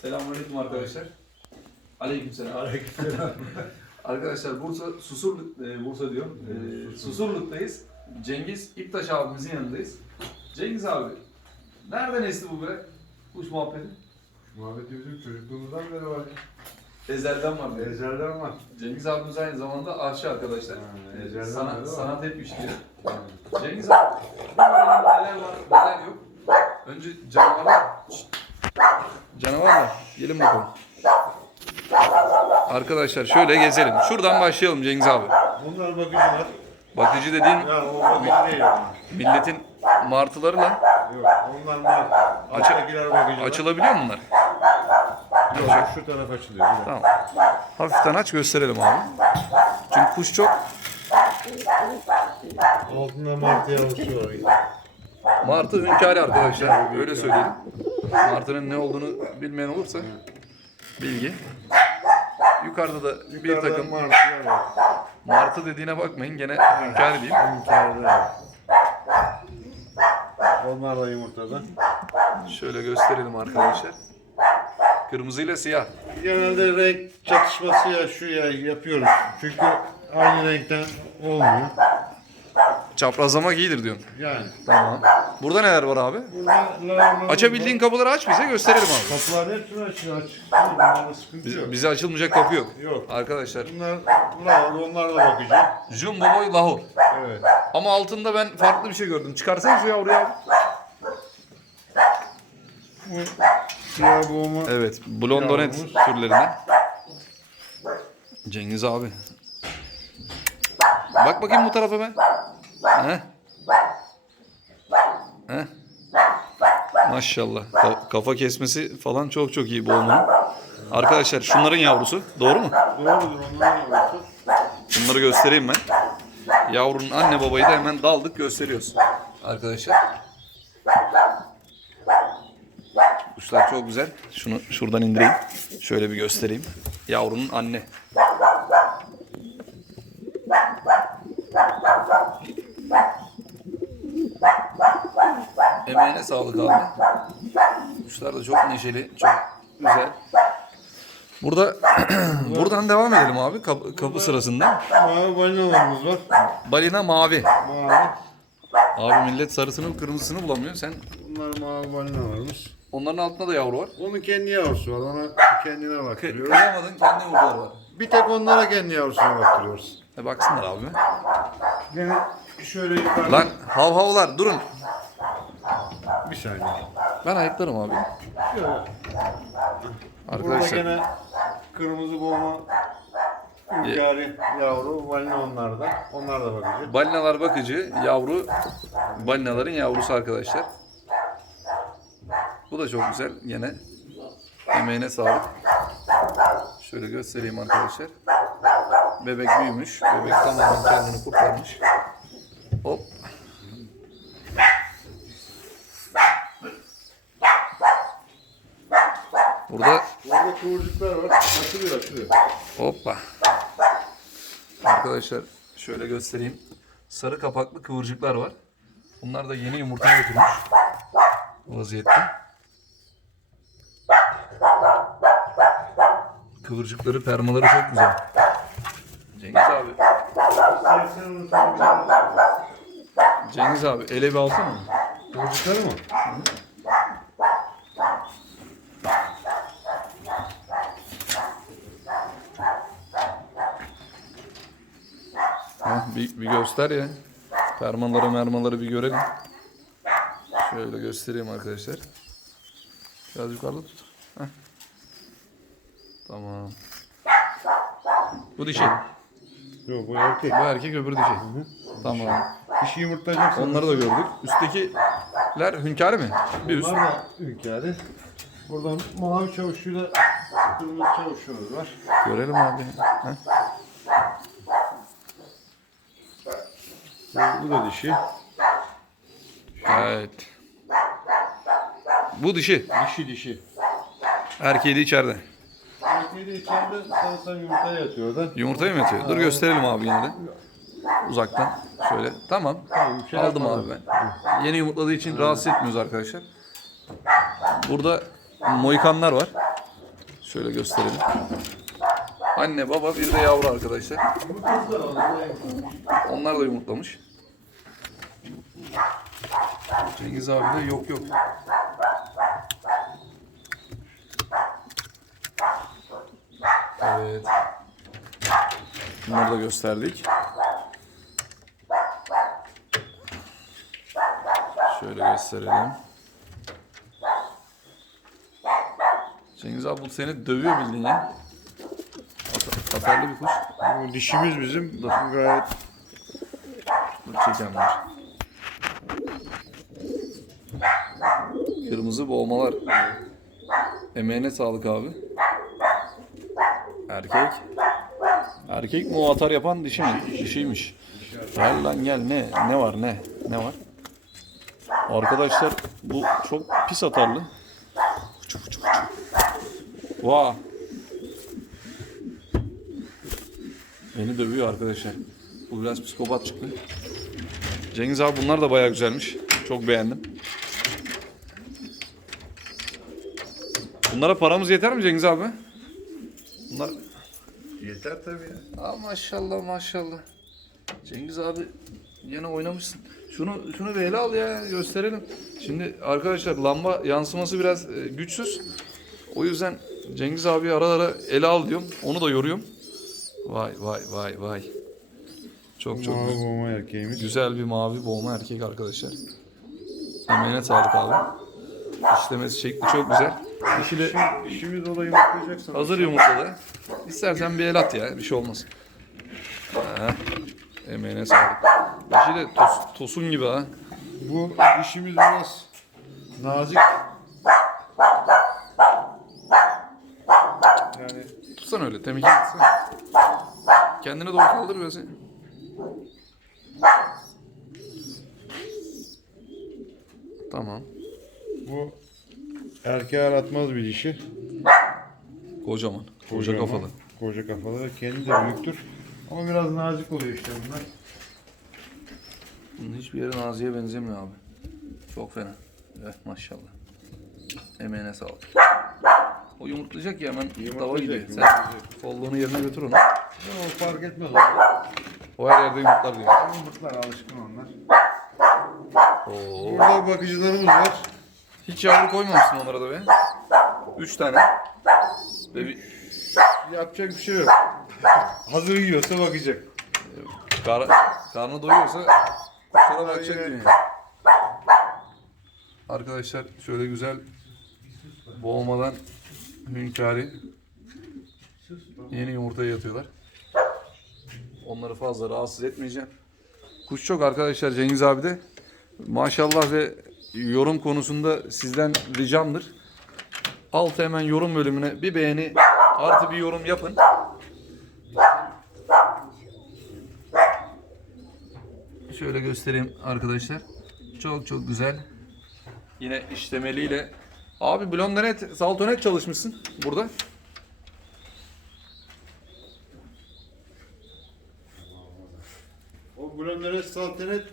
Selamünaleyküm arkadaşlar. Aleykümselam. Aleykümselam. arkadaşlar Bursa Susurluk e, Bursa diyorum. E, Susurluk'tayız. Cengiz İptaş abimizin yanındayız. Cengiz abi nereden esti bu bre? Kuş muhabbeti. Muhabbeti bizim çocukluğumuzdan beri var. Ezelden var diyor. Ezelden var. Cengiz abimiz aynı zamanda aşçı arkadaşlar. Ha, E, ezelden sana, beri var. sanat hep işliyor. Cengiz abi neler var neler yok. Önce canavarlar. Şşt. Canavarlar. Gelin bakalım. Arkadaşlar şöyle gezelim. Şuradan başlayalım Cengiz abi. Bunlar bakıcılar. Bakıcı dediğin Ya o bakıcı değil onlar. milletin martıları lan. Yok onlar var. Alttakiler bakıcılar. Açılabiliyor mu bunlar? Yok şu taraf açılıyor. bir dakika. Tamam. Hafiften aç gösterelim abi. Çünkü kuş çok Altında martı yavrusu var. Martı hünkârı arkadaşlar. Öyle söyleyelim. Martının ne olduğunu bilmeyen olursa bilgi. Yukarıda da bir Yukarıda takım var. martı dediğine bakmayın gene hünkârı diyeyim. Hünkârı var. Onlar da yumurtada. Şöyle gösterelim arkadaşlar. Kırmızıyla siyah. Genelde renk çatışması yaşıyor ya yapıyoruz. Çünkü aynı renkten olmuyor. Çaprazlamak iyidir diyorsun. Yani. Tamam. Burada neler var abi? Açabildiğin kapıları aç bize gösterelim abi. Kapılar hepsini açıyor aç. Bunlarda sıkıntı Biz- yok. bize açılmayacak kapı yok. Yok. Arkadaşlar. Bunlar lavabo, onlar da bakacağım. Jumbo Boy Lahor. Evet. Ama altında ben farklı bir şey gördüm. Çıkarsana şu yavruyu abi. Bu siyah boğma Evet. Blondonet Yavrumuz. türlerinden. Cengiz abi. Bak bakayım bu tarafa be. He? Maşallah. Ka- kafa kesmesi falan çok çok iyi boğumunun. Arkadaşlar şunların yavrusu. Doğru mu? doğrudur onlar yavrusu. Bunları göstereyim ben. Yavrunun anne babayı da hemen daldık gösteriyoruz. Arkadaşlar. Kuşlar çok güzel. Şunu şuradan indireyim. Şöyle bir göstereyim. Yavrunun anne. Emeğine sağlık abi. Kuşlar da çok neşeli, çok güzel. Burada buradan devam edelim abi kapı, kapı sırasında. Mavi balinalarımız var. Balina mavi. Mavi. Abi millet sarısını kırmızısını bulamıyor. Sen Bunlar mavi balinalarımız. onların altında da yavru var. Onun kendi yavrusu var. Ona kendine Kı- baktırıyoruz. Kıyamadın kendi yavruları var. Bir tek onlara kendi yavrusuna baktırıyoruz. E baksınlar abi. Gene şöyle yukarıda. Lan hav havlar durun. Bir saniye. Ben ayıklarım abi. Şöyle. Burada Arkadaşlar gene kırmızı boğma hünkâri yavru balina onlarda. Onlar da bakıcı. balinalar bakıcı, yavru balinaların yavrusu arkadaşlar. Bu da çok güzel yine. Emeğine sağlık. Şöyle göstereyim arkadaşlar. Bebek büyümüş. Bebek tamamen kendini kurtarmış. Hop. Burada Burada kıvırcıklar var. Açılıyor açılıyor. Hoppa. Arkadaşlar şöyle göstereyim. Sarı kapaklı kıvırcıklar var. Bunlar da yeni yumurta götürmüş. Vaziyette. Kıvırcıkları, permaları çok güzel. Cengiz abi. Cengiz abi ele bir alsana. Kıvırcıkları mı? Ha, bir, göster ya. Permaları mermaları bir görelim. Şöyle göstereyim arkadaşlar. Biraz yukarıda tut. Heh. Tamam. Bu dişi. Yok bu erkek. Bu erkek öbürü dişi. Tamam. Dişi yumurtlayacaksa. Onları da gördük. Üsttekiler hünkârı mı? Bir üst. Bunlar da hünkârı. Buradan mavi çavuşuyla kırmızı çavuşumuz var. Görelim abi. Heh. Bu da dişi. Evet. Bu dişi. Dişi dişi. Erkeği de içeride. Erkeği de içeride sanırsam yumurtaya yatıyor da. Yumurtayı mı yatıyor? Dur gösterelim abi yine de. Uzaktan. Şöyle. Tamam. Tamam, bir şey Aldım yapmadım. abi ben. Yeni yumurtladığı için rahatsız etmiyoruz arkadaşlar. Burada moikanlar var. Şöyle gösterelim. Anne, baba, bir de yavru arkadaşlar. Onlar da yumurtlamış. Cengiz abi de yok yok. Evet. Bunları da gösterdik. Şöyle gösterelim. Cengiz abi bu seni dövüyor bildiğin ya. Atarlı bir kuş. Bu dişimiz bizim Dur. gayet çekeceğim var. Kırmızı boğmalar. Emeğine sağlık abi. Erkek. Erkek mi o atar yapan dişi mi? Dişiymiş. Gel lan gel ne ne var ne ne var? Arkadaşlar bu çok pis atarlı. Fıçı fıçı fıçı. Vaa. Beni dövüyor arkadaşlar. Bu biraz psikopat çıktı. Cengiz abi bunlar da bayağı güzelmiş. Çok beğendim. Bunlara paramız yeter mi Cengiz abi? Bunlar... yeter tabii ya. Aa, maşallah maşallah. Cengiz abi yine oynamışsın. Şunu şunu bir ele al ya gösterelim. Şimdi arkadaşlar lamba yansıması biraz e, güçsüz. O yüzden Cengiz abi ara ara ele al diyorum. Onu da yoruyorum. Vay vay vay vay. Çok çok Mavi güzel. boğma erkeğimiz. Güzel bir mavi boğma erkek arkadaşlar. Emeğine sağlık abi. İşlemesi şekli çok güzel. Dişi- Dişimiz olayı yumurtlayacaksan. hazır yumurtalı. İstersen bir el at ya bir şey olmaz. Ha, emeğine sağlık. Dişi de tos- tosun gibi ha. Bu dişimiz biraz nazik. Yani Tutsan öyle tutsana. Kendine doğru kaldır biraz. Tamam. bu erkeğe aratmaz bir dişi. Kocaman. Koca Kocaman, kafalı. Koca kafalı. Kendi de büyüktür. Ama biraz nazik oluyor işte bunlar. Bunun hiçbir yeri Nazi'ye benzemiyor abi. Çok fena. Evet maşallah. Emeğine sağlık. O yumurtlayacak ya hemen dava gidiyor. Sen yumurtlayacak. kolluğunu yerine götür onu. O fark etmez onlar. O her yerde yumurtlar diyor. Yumurtlar alışkın onlar. Oo. Burada bakıcılarımız var. Hiç yavru koymamışsın onlara da be. Üç tane. Ve bir Yapacak bir şey yok. Hazır yiyorsa bakacak. kar, karnı doyuyorsa kuşlara bakacak diyor. Arkadaşlar şöyle güzel boğmadan hünkâri yeni yumurtaya yatıyorlar. Onları fazla rahatsız etmeyeceğim. Kuş çok arkadaşlar Cengiz abi de. Maşallah ve yorum konusunda sizden ricamdır. Alt hemen yorum bölümüne bir beğeni artı bir yorum yapın. Şöyle göstereyim arkadaşlar. Çok çok güzel. Yine işlemeliyle. Abi blondonet, saltonet çalışmışsın burada. O blondere saltenet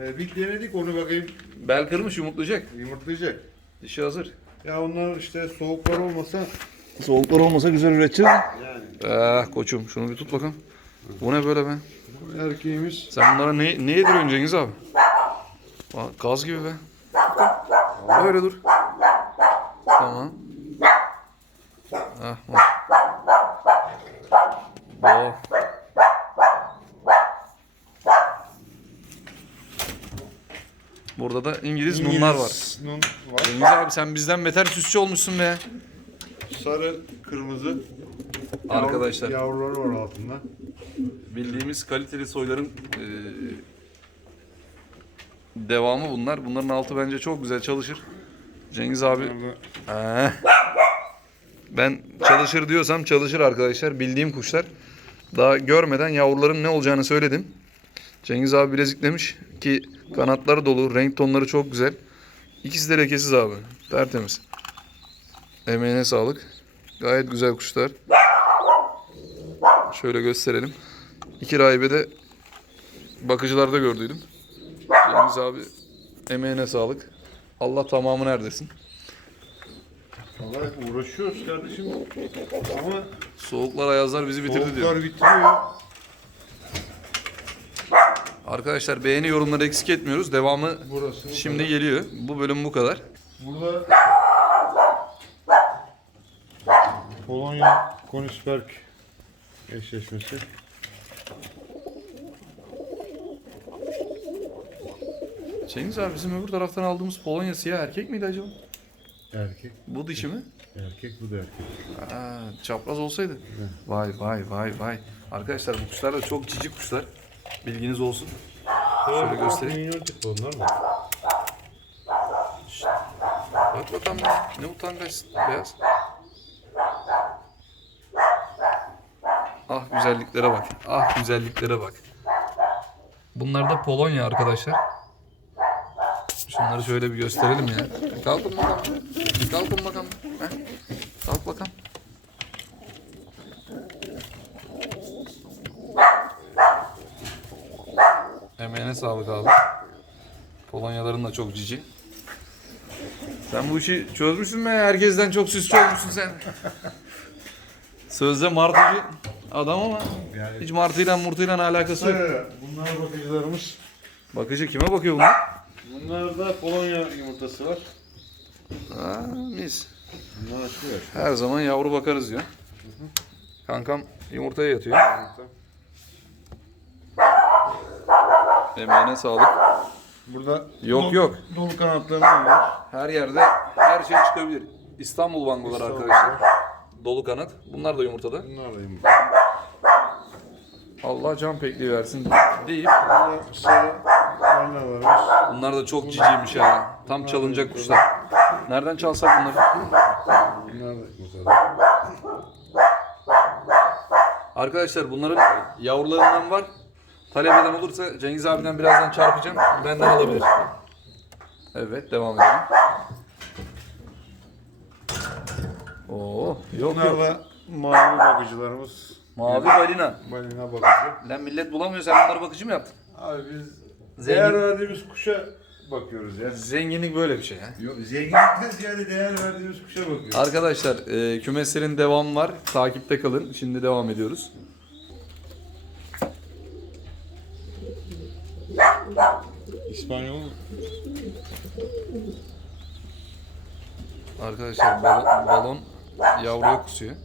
e, bir denedik onu bakayım Bel kırmış yumurtlayacak. yumurtlayacak. Dişi hazır. Ya onlar işte soğuklar olmasa Soğuklar olmasa güzel üreteceğiz. yani Eh koçum şunu bir tut bakalım. Bu ne böyle be? bu erkeğimiz Sen bunlara ne, ne yediriyorsun Cengiz abi? Aa, Gaz gibi be. Öyle dur. Tamam. Ah, bak. Oh. Burada da İngiliz, nunlar var. İngiliz Nun var. Cengiz abi sen bizden beter süsçü olmuşsun be. Sarı, kırmızı. Arkadaşlar. Yavruları var altında. Bildiğimiz kaliteli soyların eee, devamı bunlar. Bunların altı bence çok güzel çalışır. Cengiz abi Eh. ben çalışır diyorsam çalışır arkadaşlar. Bildiğim kuşlar. Daha görmeden yavruların ne olacağını söyledim. Cengiz abi bileziklemiş ki kanatları dolu, renk tonları çok güzel. İkisi de lekesiz abi. Tertemiz. Emeğine sağlık. Gayet güzel kuşlar. Şöyle gösterelim. İki rahibe de bakıcılarda gördüydüm. Cengiz abi emeğine sağlık. Allah tamamını erdesin. Vallahi uğraşıyoruz kardeşim. Ama Soğuklar ayazlar bizi bitirdi diyor. soğuklar bitiriyor. Arkadaşlar beğeni yorumları eksik etmiyoruz. Devamı Burası. şimdi geliyor. Bu bölüm bu kadar. Burada Polonya Konisberg eşleşmesi. Cengiz abi bizim öbür taraftan aldığımız Polonya siyah erkek miydi acaba? Erkek. Bu dişi mi? Erkek bu da erkek. Aa, çapraz olsaydı. Vay vay vay vay. Arkadaşlar bu kuşlar da çok cici kuşlar. Bilginiz olsun. Şöyle göstereyim. Minyontik onlar mı? Bak bakalım ya. Ne utangaçsın beyaz. Ah güzelliklere bak. Ah güzelliklere bak. Bunlar da Polonya arkadaşlar. Şunları şöyle bir gösterelim ya. Kalkın bakalım. Kalkın bakalım. Heh. Kalk bakalım. Emeğine sağlık abi. Polonyaların da çok cici. Sen bu işi çözmüşsün mü? Herkesten çok süsçü olmuşsun sen. Sözde martıcı adam ama Yani hiç martıyla murtıyla alakası yok. bunlar bakıcılarımız. Bakıcı kime bakıyor bunlar? Bunlarda Polonya yumurtası var. Aa, mis. Bunlar açıyor. Her zaman yavru bakarız diyor. Kankam yumurtaya yatıyor. Emeğine sağlık. Burada Yok, dolu- yok. Dolu kanatlarım var. Her yerde her şey çıkabilir. İstanbul bangoları arkadaşlar. Dolu kanat. Bunlar da yumurtada. Bunlar da yumurta. Allah can pekliği versin deyip Burada sarı balinalarımız. bunlar da çok ciciymiş ya. Tam çalınacak kuşlar. Nereden çalsak bunları? Bunlar da yumurta. Arkadaşlar bunların yavrularından var. Talep eden olursa Cengiz abiden birazdan çarpacağım. Benden alabilir. Evet devam edelim. Oo yok Bunlar yok. mavi bakıcılarımız. Mavi balina. Balina bakıcı. Lan millet bulamıyor sen bunları bakıcı mı yaptın? Abi biz Zengin- değer verdiğimiz kuşa bakıyoruz ya. Zenginlik böyle bir şey ya. Yok zenginlikten ziyade değer verdiğimiz kuşa bakıyoruz. Arkadaşlar e, kümeslerin devamı var. Takipte kalın. Şimdi devam ediyoruz. İspanyol Arkadaşlar balon, balon yavruya kusuyor.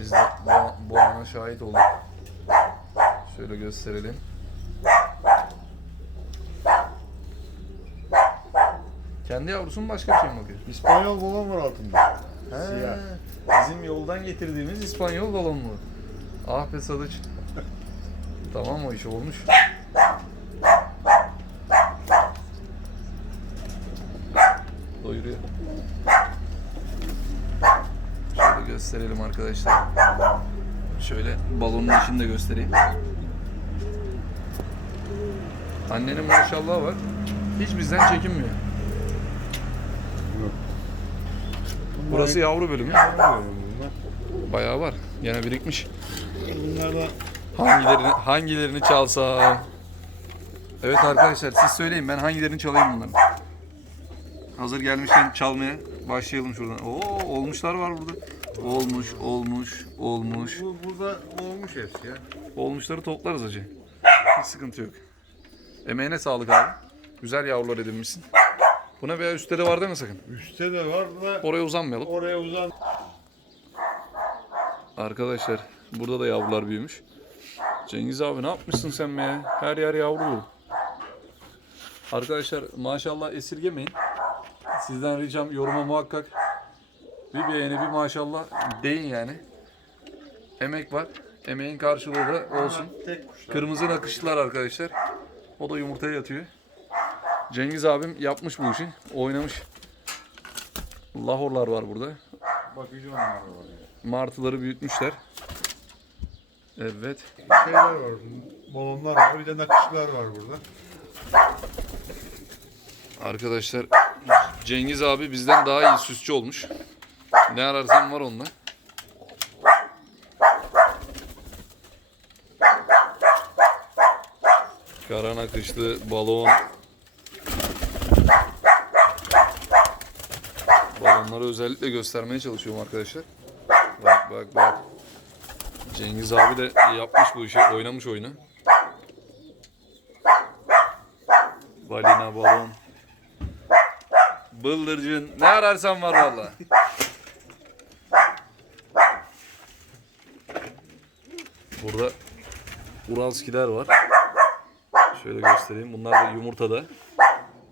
Biz de bu, bu şahit olduk. Şöyle gösterelim. Kendi yavrusu mu başka bir şey mi bakıyor? İspanyol balon var altında. He, Siyah. Bizim yoldan getirdiğimiz İspanyol balon mu? Ah be Sadıç. tamam o iş olmuş. Doyuruyor. Şöyle gösterelim arkadaşlar. Şöyle balonun içini de göstereyim. Annenin maşallah var. Hiç bizden çekinmiyor. Yok. Burası yavru bölümü. Bunlar. Bayağı var. Gene birikmiş. Bunlar da Hangilerini hangilerini çalsam? Evet arkadaşlar siz söyleyin ben hangilerini çalayım bunların. Hazır gelmişken çalmaya başlayalım şuradan. Oo olmuşlar var burada. Olmuş, olmuş, olmuş. bu, burada olmuş hepsi ya. Olmuşları toplarız hacı. Hiç sıkıntı yok. Emeğine sağlık abi. Güzel yavrular edinmişsin. Buna veya üstte de var deme sakın. Üstte de var da Oraya uzanmayalım. oraya uzan. Arkadaşlar burada da yavrular büyümüş. Cengiz abi ne yapmışsın sen be ya? Her yer yavru. Arkadaşlar maşallah esirgemeyin. Sizden ricam yoruma muhakkak bir beğeni bir maşallah deyin yani. Emek var. Emeğin karşılığı da olsun. Tek kuşlar. Kırmızı nakışlılar arkadaşlar. O da yumurtaya yatıyor. Cengiz abim yapmış bu işi. Oynamış. Lahorlar var burada. Bakıcı onlar var. Martıları büyütmüşler. Evet. Şeyler var. Balonlar var. Bir de nakışlar var burada. Arkadaşlar Cengiz abi bizden daha iyi süsçü olmuş. Ne ararsan var onda. Kara nakışlı balon, Balonları özellikle göstermeye çalışıyorum arkadaşlar. Bak bak bak. Cengiz abi de yapmış bu işi, oynamış oyunu. Balina balon. Bıldırcın. Ne ararsan var valla. Burada Uralskiler var. Şöyle göstereyim. Bunlar da yumurtada.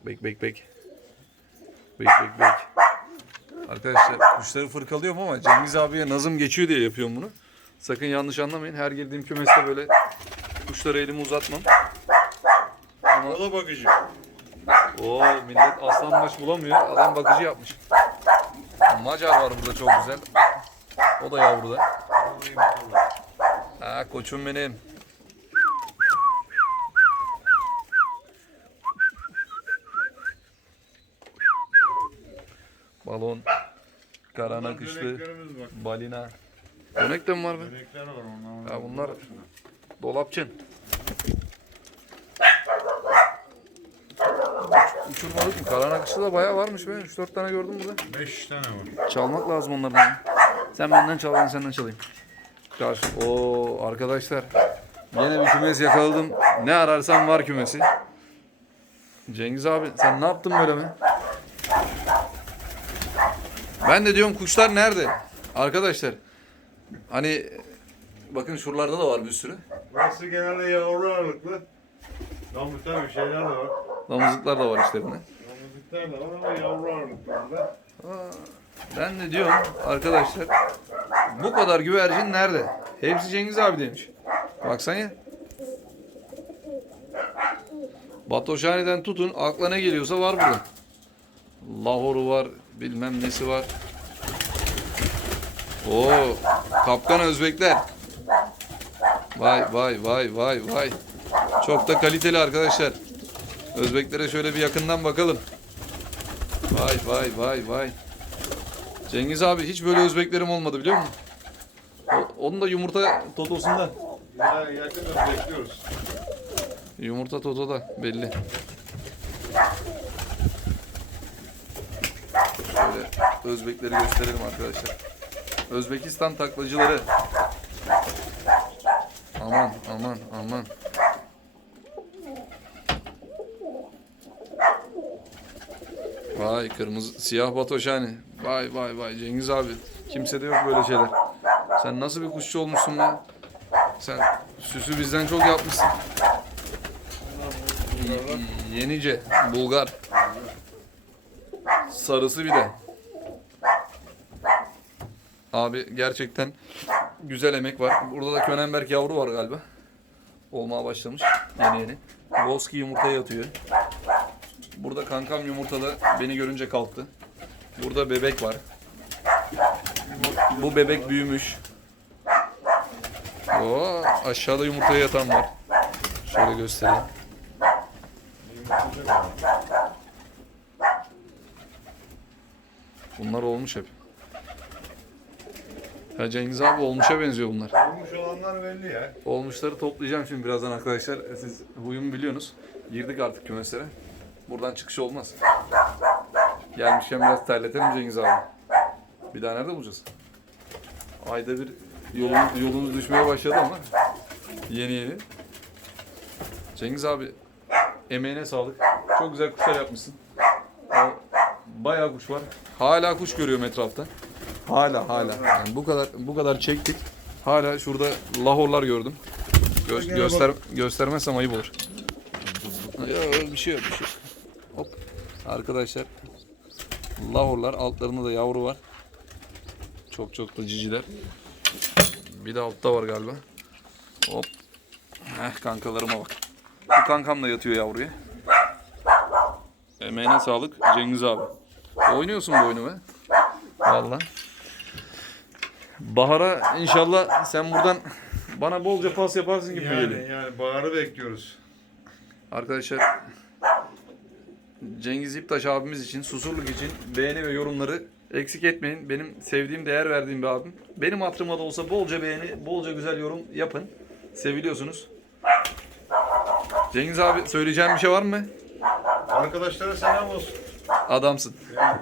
Bek bek bek. Bek bek bek. Arkadaşlar kuşları fırkalıyorum ama Cengiz abiye nazım geçiyor diye yapıyorum bunu. Sakın yanlış anlamayın. Her girdiğim kümeste böyle kuşlara elimi uzatmam. O da bakıcı. Oo millet aslanbaş bulamıyor. Adam bakıcı yapmış. Macar var burada çok güzel. O da yavruda. Ha koçum benim. Balon. Karan akışlı. Döneklerimiz bak. Balina. Dönek de mi var be? Dönekler var onlar. Ha, bunlar dolapçın. Uç- Uçurmalık mı? Karan akışlı da bayağı varmış be. 3-4 tane gördüm burada. 5 tane var. Çalmak lazım onlardan. ya. Sen benden çal ben senden çalayım. Karşı. Oo arkadaşlar. Yine bir kümes yakaladım. Ne ararsan var kümesi. Cengiz abi sen ne yaptın böyle mi? Ben de diyorum kuşlar nerede? Arkadaşlar. Hani bakın şuralarda da var bir sürü. Burası genelde yavru ağırlıklı. Damlık tabii şeyler de var. Damızlıklar da var işlerinde. Damızlıklar da var ama yavru ağırlıklı burada. Ben de diyorum arkadaşlar bu kadar güvercin nerede? Hepsi Cengiz abi demiş. Baksana ya. Batoşhane'den tutun akla ne geliyorsa var burada. Lahoru var bilmem nesi var. Oo kapkan özbekler. Vay vay vay vay vay. Çok da kaliteli arkadaşlar. Özbeklere şöyle bir yakından bakalım. Vay vay vay vay. Cengiz abi hiç böyle özbeklerim olmadı biliyor musun? O- onun da yumurta totosunda. Ya yakında bekliyoruz. Yumurta totoda belli. Şöyle Özbekleri gösterelim arkadaşlar. Özbekistan taklacıları. Aman aman aman. Vay kırmızı siyah batoşani. Vay vay vay Cengiz abi. Kimsede yok böyle şeyler. Sen nasıl bir kuşçu olmuşsun be? Sen süsü bizden çok yapmışsın. Yenice, Bulgar. Sarısı bir de. Abi gerçekten güzel emek var. Burada da Könenberg yavru var galiba. Olmaya başlamış yeni yeni. Volski yumurtaya yatıyor. Burada kankam yumurtada beni görünce kalktı. Burada bebek var. Bu bebek büyümüş. Oo, aşağıda yumurtaya yatan var. Şöyle göstereyim. Bunlar olmuş hep. Ha Cengiz abi olmuşa benziyor bunlar. Olmuş olanlar belli ya. Olmuşları toplayacağım şimdi birazdan arkadaşlar. Siz huyumu biliyorsunuz. Girdik artık kümeslere. Buradan çıkış olmaz. Gelmişken biraz terletelim Cengiz abi. Bir daha nerede bulacağız? Ayda bir yolumuz, yolumuz düşmeye başladı ama yeni yeni. Cengiz abi emeğine sağlık. Çok güzel kuşlar yapmışsın. Bayağı kuş var. Hala kuş görüyorum etrafta. Hala hala. Yani bu kadar bu kadar çektik. Hala şurada lahorlar gördüm. Gö- göster göstermezsem ayıp olur. Yok bir şey yok bir şey. Hop. Arkadaşlar lahorlar altlarında da yavru var. Çok çok da ciciler. Bir de altta var galiba. Hop. Heh kankalarıma bak. Bu kankam da yatıyor yavruya. Emeğine sağlık Cengiz abi. Oynuyorsun bu oyunu be. Vallahi. Bahar'a inşallah sen buradan bana bolca pas yaparsın gibi Yani, geliyor. yani baharı bekliyoruz. Arkadaşlar Cengiz İptaş abimiz için, Susurluk için beğeni ve yorumları eksik etmeyin. Benim sevdiğim, değer verdiğim bir abim. Benim hatırıma da olsa bolca beğeni, bolca güzel yorum yapın. Seviliyorsunuz. Cengiz abi söyleyeceğin bir şey var mı? Arkadaşlara selam olsun. Adamsın. Yani